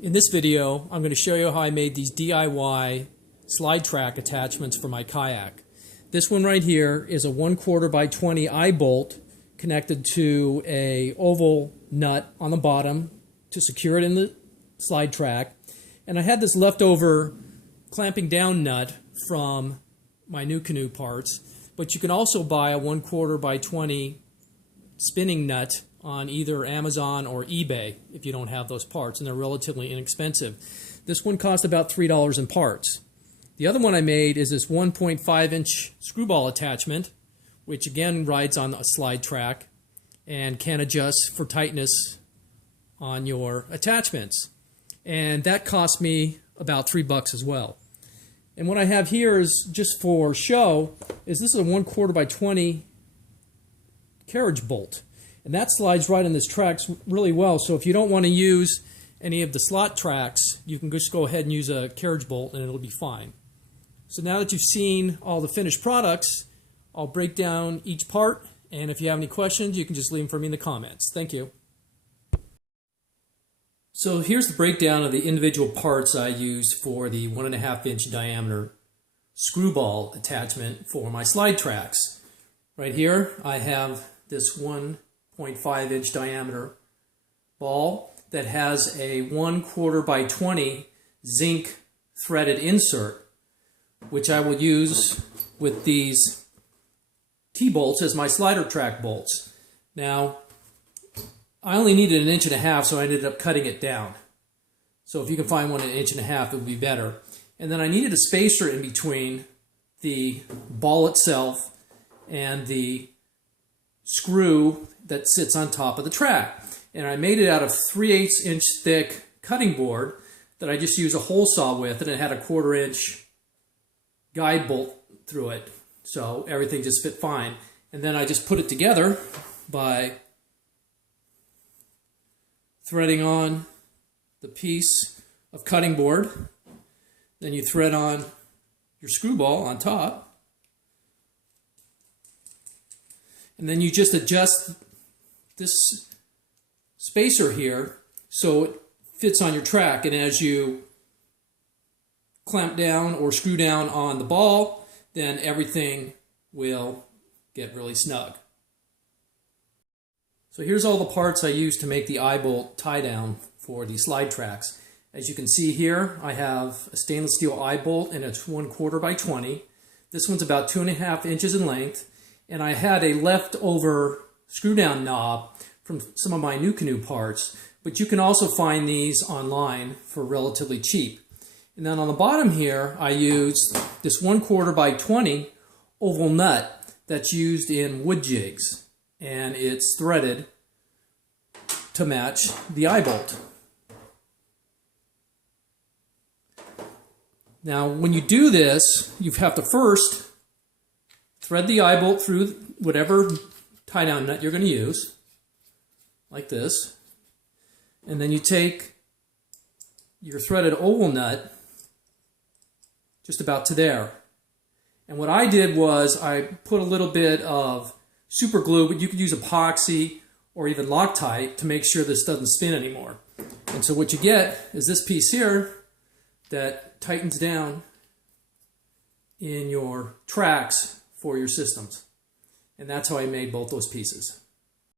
In this video, I'm going to show you how I made these DIY slide track attachments for my kayak. This one right here is a 1/4 by 20 eye bolt connected to a oval nut on the bottom to secure it in the slide track. And I had this leftover clamping down nut from my new canoe parts, but you can also buy a 1/4 by 20 spinning nut on either Amazon or eBay if you don't have those parts, and they're relatively inexpensive. This one cost about $3 in parts. The other one I made is this 1.5-inch screwball attachment, which again rides on a slide track and can adjust for tightness on your attachments. And that cost me about $3 as well. And what I have here is, just for show, is this is a 1/4 by 20 carriage bolt. And that slides right in this tracks really well. So if you don't want to use any of the slot tracks, you can just go ahead and use a carriage bolt and it'll be fine. So now that you've seen all the finished products, I'll break down each part. And if you have any questions, you can just leave them for me in the comments. Thank you. So here's the breakdown of the individual parts I used for the 1.5-inch diameter screwball attachment for my slide tracks. Right here I have this 1.5-inch diameter ball that has a 1/4 by 20 zinc threaded insert, which I will use with these T-bolts as my slider track bolts. Now, I only needed 1.5 inches, so I ended up cutting it down. So if you can find one 1.5 inches, it would be better. And then I needed a spacer in between the ball itself and the screw that sits on top of the track. And I made it out of 3/8 inch thick cutting board that I just used a hole saw with, and it had a 1/4 inch guide bolt through it. So everything just fit fine. And then I just put it together by threading on the piece of cutting board. Then you thread on your screwball on top. And then you just adjust this spacer here so it fits on your track. And as you clamp down or screw down on the ball, then everything will get really snug. So here's all the parts I used to make the eye bolt tie down for the slide tracks. As you can see here, I have a stainless steel eye bolt, and it's 1/4 by 20. This one's about 2.5 inches in length. And I had a leftover screw down knob from some of my new canoe parts, but you can also find these online for relatively cheap. And then on the bottom here, I used this 1/4 by 20 oval nut that's used in wood jigs, and it's threaded to match the eye bolt. Now, when you do this, you have to first thread the eye bolt through whatever tie down nut you're going to use, like this. And then you take your threaded oval nut just about to there. And what I did was I put a little bit of super glue, but you could use epoxy or even Loctite to make sure this doesn't spin anymore. And so what you get is this piece here that tightens down in your tracks for your systems. And that's how I made both those pieces.